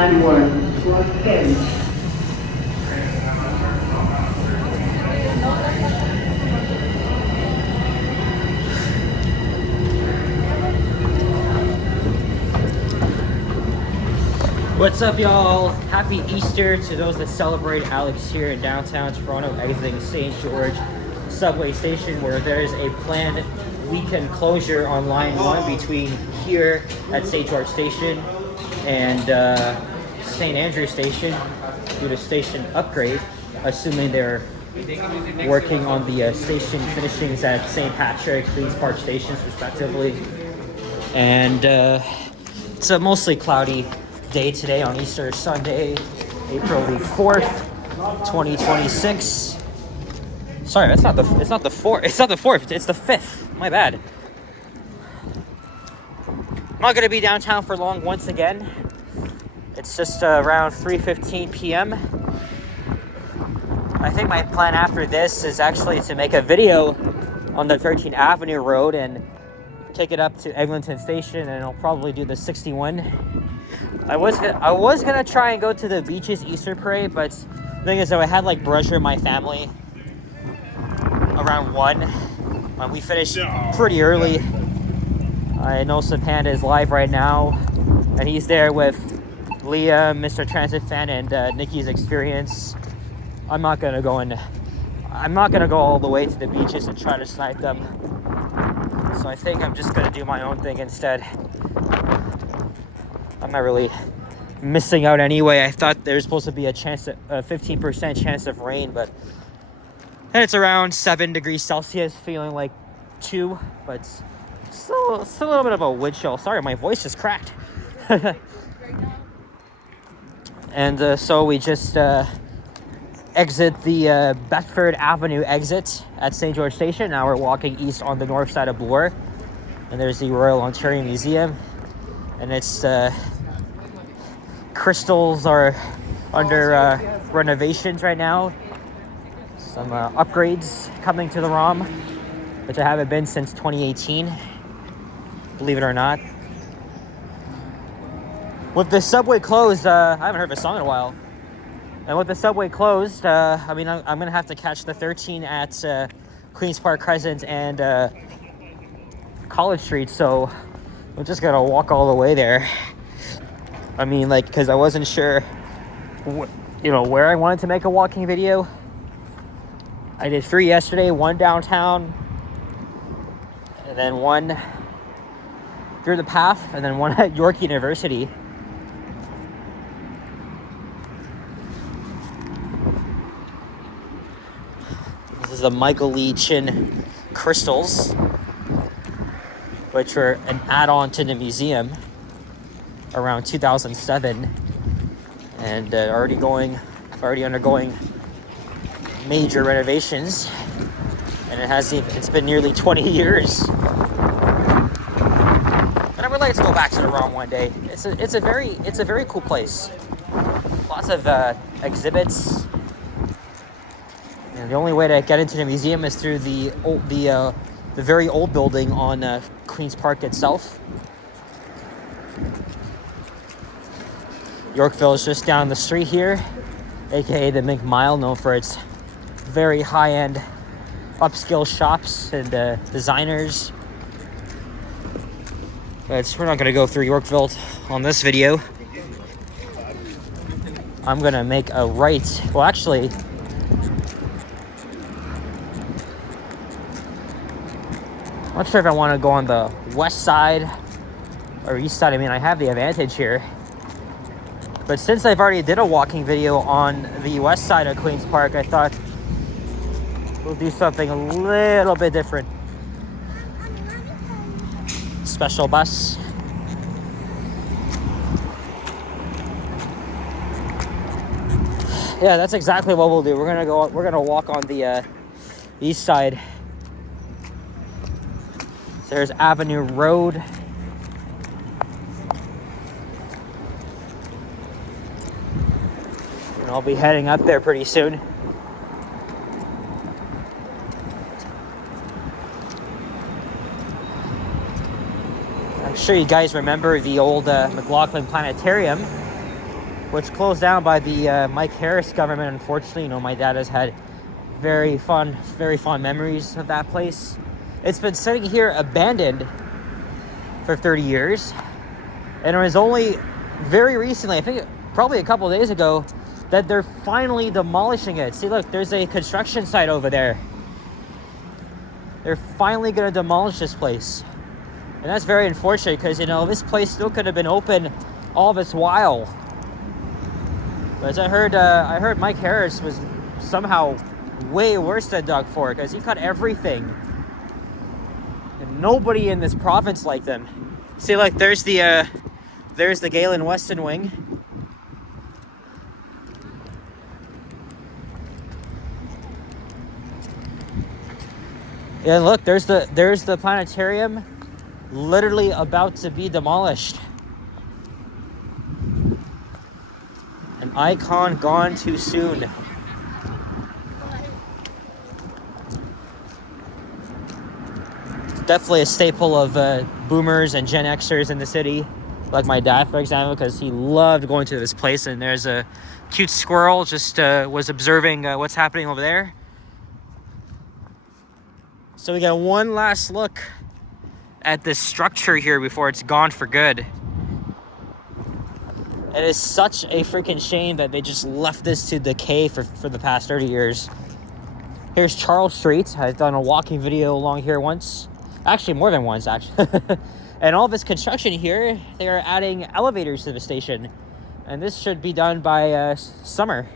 Line 1 was carried. What's up, y'all? Happy Easter to those that celebrate. Alex here in downtown Toronto, exiting St. George subway station, where there's a planned weekend closure on line 1 between here at St. George station and St. Andrew station due to station upgrade, assuming they're working on the station finishings at St. Patrick, Queen's Park stations respectively. And it's a mostly cloudy day today on Easter Sunday, April the 4th, 2026. Sorry, it's not the 4th. It's not the 4th, it's the 5th. My bad. I'm not going to be downtown for long once again. It's just around 3:15 p.m. I think my plan after this is actually to make a video on the 13th Avenue Road and take it up to Eglinton Station, and I'll probably do the 61. I was gonna try and go to the beaches Easter parade, but the thing is, though, I had like brunch with my family around 1, and we finished pretty early. I know Sapanda is live right now, and he's there with Leah, Mr. Transit Fan, and Nikki's Experience. I'm not gonna go all the way to the beaches and try to snipe them. So I think I'm just gonna do my own thing instead. I'm not really missing out anyway. I thought there's supposed to be a 15% chance of rain, but and it's around 7 degrees Celsius, feeling like 2, but still a little bit of a wind chill. Sorry, my voice just cracked. And so we just exit the Bedford Avenue exit at St. George Station. Now we're walking east on the north side of Bloor, and there's the Royal Ontario Museum, and its crystals are under renovations right now. Some upgrades coming to the ROM, which I haven't been since 2018, believe it or not. With the subway closed, I haven't heard a song in a while. And with the subway closed, I'm going to have to catch the 13 at Queen's Park Crescent and College Street, so I'm just going to walk all the way there. I mean, like, because I wasn't sure, where I wanted to make a walking video. I did 3 yesterday, 1 downtown, and then 1 through the path, and then 1 at York University. This is the Michael Lee Chin crystals, which were an add-on to the museum around 2007, and already undergoing major renovations, and it's been nearly 20 years. And I would like to go back to the ROM one day. It's a very cool place. Lots of exhibits. And the only way to get into the museum is through the very old building on Queen's Park itself. Yorkville is just down the street here, aka the Mink Mile, known for its very high-end upscale shops and designers. But we're not going to go through Yorkville on this video. I'm going to make a right. Well, actually, I'm not sure if I want to go on the west side or east side. I mean, I have the advantage here. But since I've already did a walking video on the west side of Queen's Park, I thought we'll do something a little bit different. Special bus. Yeah, that's exactly what we'll do. We're gonna walk on the east side. So there's Avenue Road. And I'll be heading up there pretty soon. I'm sure you guys remember the old McLaughlin Planetarium. which closed down by the Mike Harris government. Unfortunately, my dad has had very fond memories of that place. It's been sitting here abandoned for 30 years, and it was only very recently, I think probably a couple of days ago, that they're finally demolishing it. See, look, there's a construction site over there. They're finally going to demolish this place. And that's very unfortunate because, this place still could have been open all this while. But as I heard Mike Harris was somehow way worse than Doug Ford because he cut everything. And nobody in this province liked them. See, like, there's the Galen Weston wing. Yeah, look, there's the planetarium, literally about to be demolished. An icon gone too soon. Definitely a staple of boomers and Gen Xers in the city, like my dad, for example, because he loved going to this place. And there's a cute squirrel just was observing what's happening over there. So we got one last look at this structure here before it's gone for good. It is such a freaking shame that they just left this to decay for the past 30 years. Here's Charles Street. I've done a walking video along here once. Actually, more than once, actually. And all this construction here, they are adding elevators to the station. And this should be done by summer.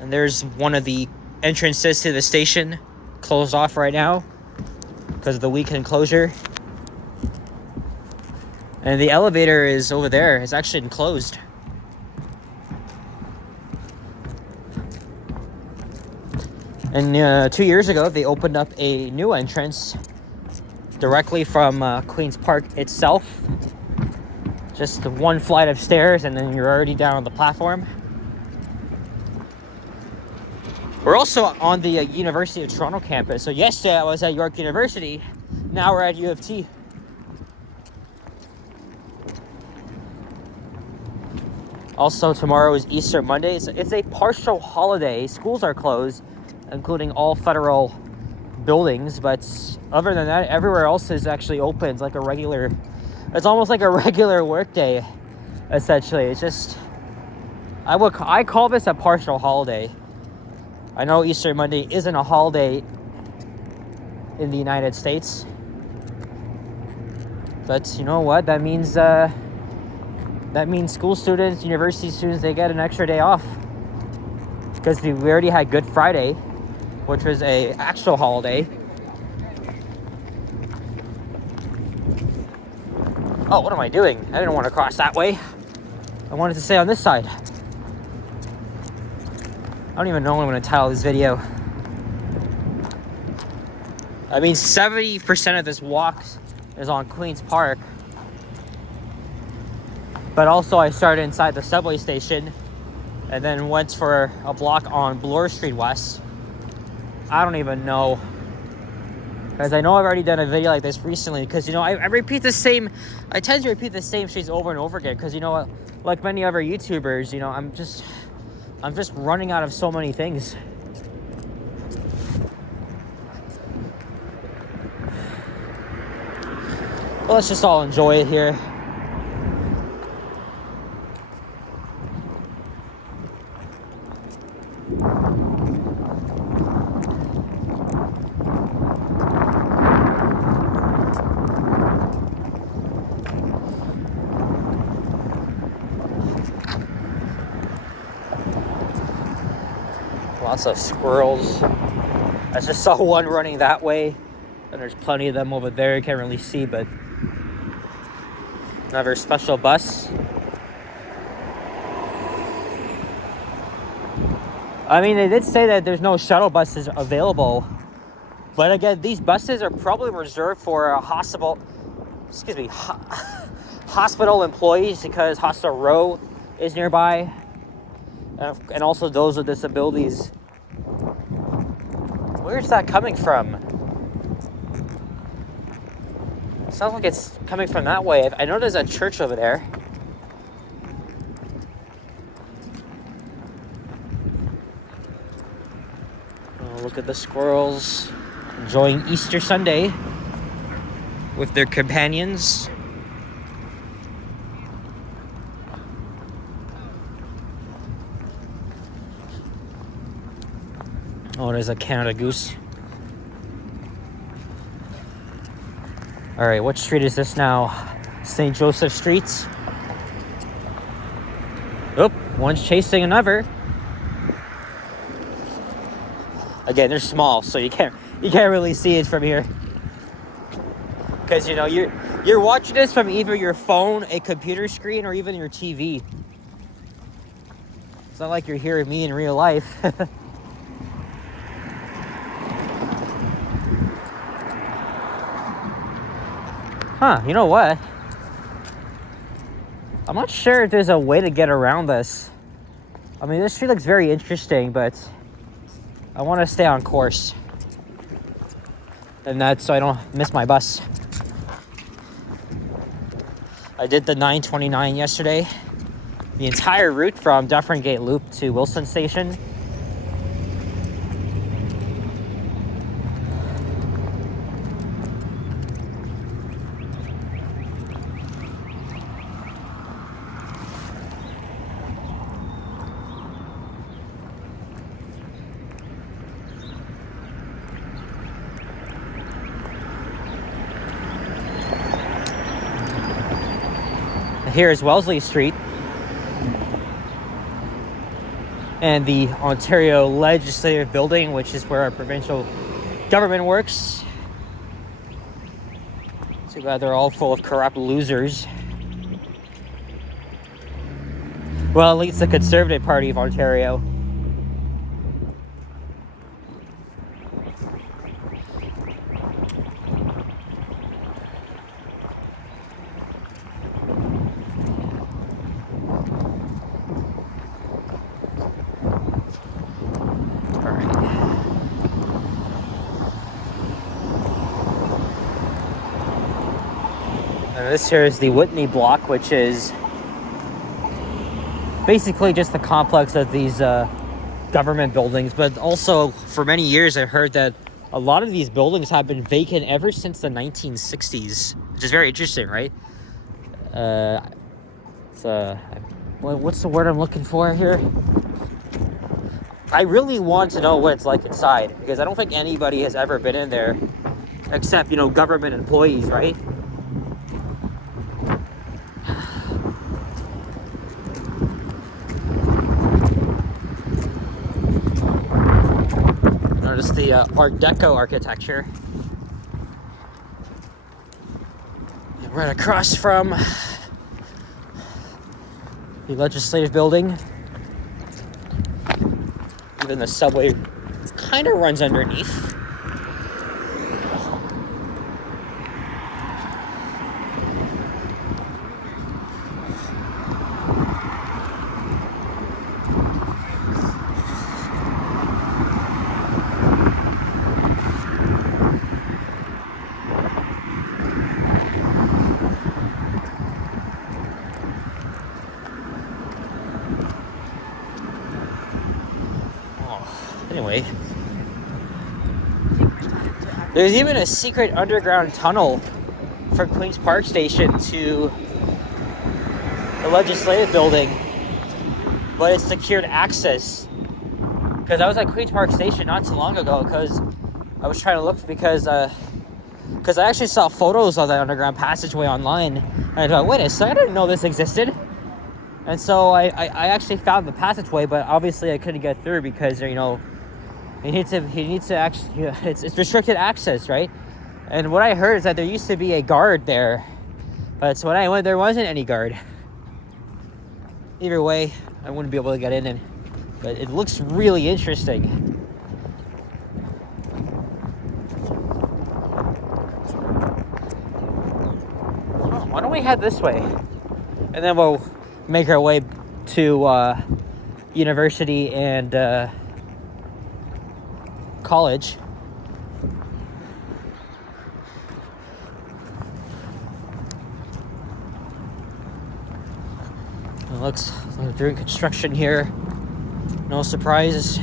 And there's one of the entrances to the station, closed off right now because of the weekend closure. And the elevator is over there. It's actually enclosed. And 2 years ago, they opened up a new entrance directly from Queen's Park itself. Just one flight of stairs, and then you're already down on the platform. We're also on the University of Toronto campus. So yesterday I was at York University. Now we're at U of T. Also, tomorrow is Easter Monday. It's a partial holiday. Schools are closed, including all federal buildings. But other than that, everywhere else is actually open. It's like it's almost like a regular work day, essentially. It's just, I call this a partial holiday. I know Easter Monday isn't a holiday in the United States. But you know what? That means school students, university students, they get an extra day off. Because we already had Good Friday, which was a actual holiday. Oh, what am I doing? I didn't want to cross that way. I wanted to stay on this side. I don't even know what I'm going to title this video. I mean, 70% of this walk is on Queen's Park. But also I started inside the subway station and then went for a block on Bloor Street West. I don't even know. Because I know I've already done a video like this recently. Because, I tend to repeat the same streets over and over again. Because, like many other YouTubers, I'm just running out of so many things. Well, let's just all enjoy it here. Lots of squirrels. I just saw one running that way, and there's plenty of them over there. You can't really see, but another special bus. I mean, they did say that there's no shuttle buses available, but again, these buses are probably reserved for hospital employees because Hospital Row is nearby, and also those with disabilities. Where's that coming from? Sounds like it's coming from that way. I know there's a church over there. Oh, look at the squirrels enjoying Easter Sunday with their companions. Oh, there's a Canada goose. All right, what street is this now? St. Joseph Street. Oop, one's chasing another. Again, they're small, so you can't really see it from here. Because you know you're watching this from either your phone, a computer screen, or even your TV. It's not like you're hearing me in real life. Huh, you know what? I'm not sure if there's a way to get around this. I mean, this street looks very interesting, but I want to stay on course. And that's so I don't miss my bus. I did the 929 yesterday. The entire route from Dufferin Gate Loop to Wilson Station. Here is Wellesley Street and the Ontario Legislative Building, which is where our provincial government works. Too bad they're all full of corrupt losers. Well, at least the Conservative Party of Ontario. This here is the Whitney Block, which is basically just the complex of these government buildings. But also, for many years, I heard that a lot of these buildings have been vacant ever since the 1960s, which is very interesting, right? What's the word I'm looking for here? I really want to know what it's like inside, because I don't think anybody has ever been in there, except, you know, government employees, right? Notice the Art Deco architecture. And right across from the Legislative Building. Even the subway kind of runs underneath. Anyway, there's even a secret underground tunnel from Queen's Park Station to the Legislative Building, but it's secured access. Because I was at Queen's Park Station not too long ago, because I was trying to look, because I actually saw photos of that underground passageway online, and I thought, wait a second, I didn't know this existed. And so I actually found the passageway, but obviously I couldn't get through because, you know, he needs to actually, you know, it's restricted access, right? And what I heard is that there used to be a guard there, but so when I went, there wasn't any guard. Either way, I wouldn't be able to get in, but it looks really interesting. Oh, why don't we head this way, and then we'll make our way to university and college. looks like they're doing construction here. No surprise.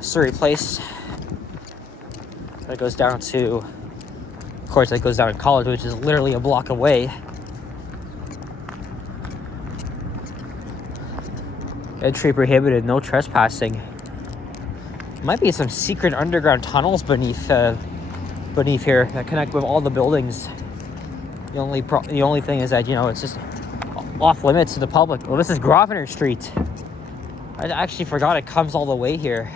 Surrey Place. That goes down to, of course, that goes down to College, which is literally a block away. Entry prohibited, no trespassing. Might be some secret underground tunnels beneath here that connect with all the buildings. The only thing is that, you know, it's just off limits to the public. Oh, this is Grosvenor Street. I actually forgot it comes all the way here.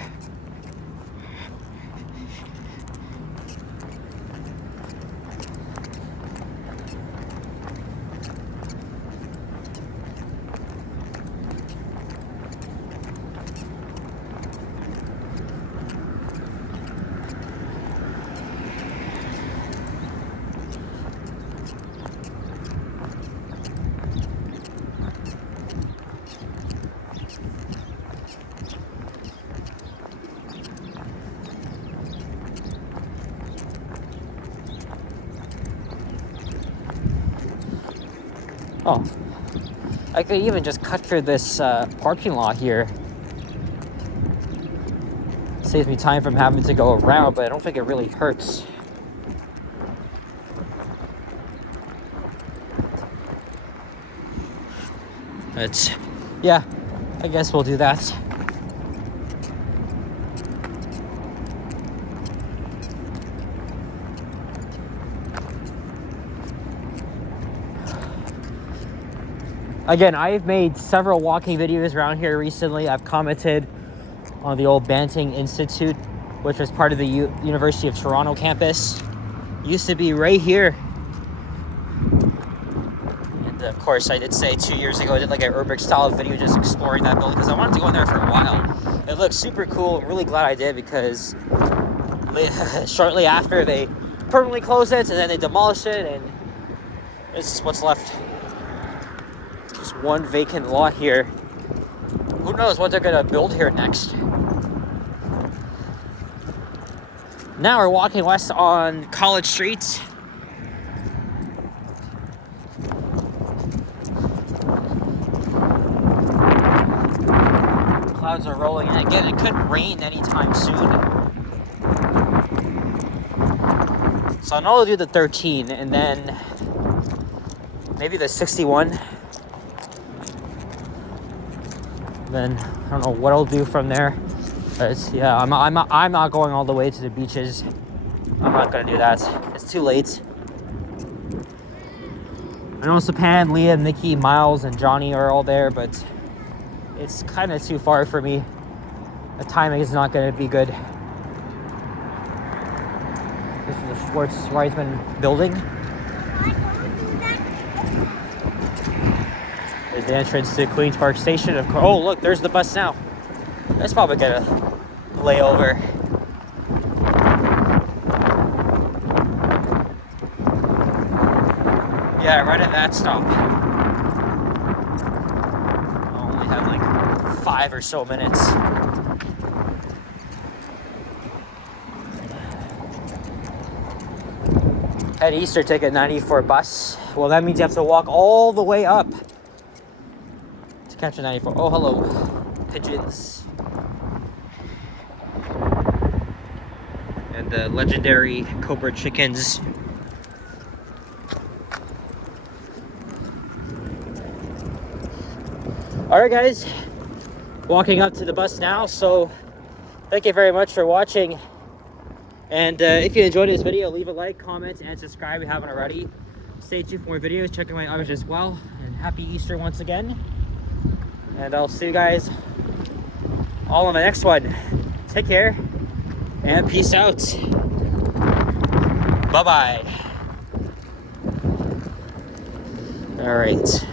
Oh, I could even just cut through this parking lot here. Saves me time from having to go around, but I don't think it really hurts. But yeah, I guess we'll do that. Again, I've made several walking videos around here recently. I've commented on the old Banting Institute, which was part of the University of Toronto campus. Used to be right here. And of course, I did say 2 years ago, I did like an urbex style video just exploring that building because I wanted to go in there for a while. It looks super cool. I'm really glad I did because shortly after they permanently closed it and then they demolished it, and this is what's left. Just one vacant lot here. Who knows what they're gonna build here next? Now we're walking west on College Street. Clouds are rolling in. Again, it could rain anytime soon. So I know I'll do the 13 and then maybe the 61. Then I don't know what I'll do from there. But yeah, I'm not going all the way to the beaches. I'm not gonna do that. It's too late. I know Sapan, Leah, Nikki, Miles, and Johnny are all there, but it's kind of too far for me. The timing is not gonna be good. This is the Schwartz Reisman building. There's the entrance to Queen's Park Station. Oh, look, there's the bus now. That's probably gonna lay over. Yeah, right at that stop. I only have like 5 or so minutes. At Easter, take a 94 bus. Well, that means you have to walk all the way up to catch a 94. Oh, hello, pigeons. And the legendary Cobra chickens. Alright guys, walking up to the bus now, so thank you very much for watching. And if you enjoyed this video, leave a like, comment, and subscribe if you haven't already. Stay tuned for more videos, check out my others as well. And happy Easter once again. And I'll see you guys all on the next one. Take care, and peace out. Bye-bye. All right.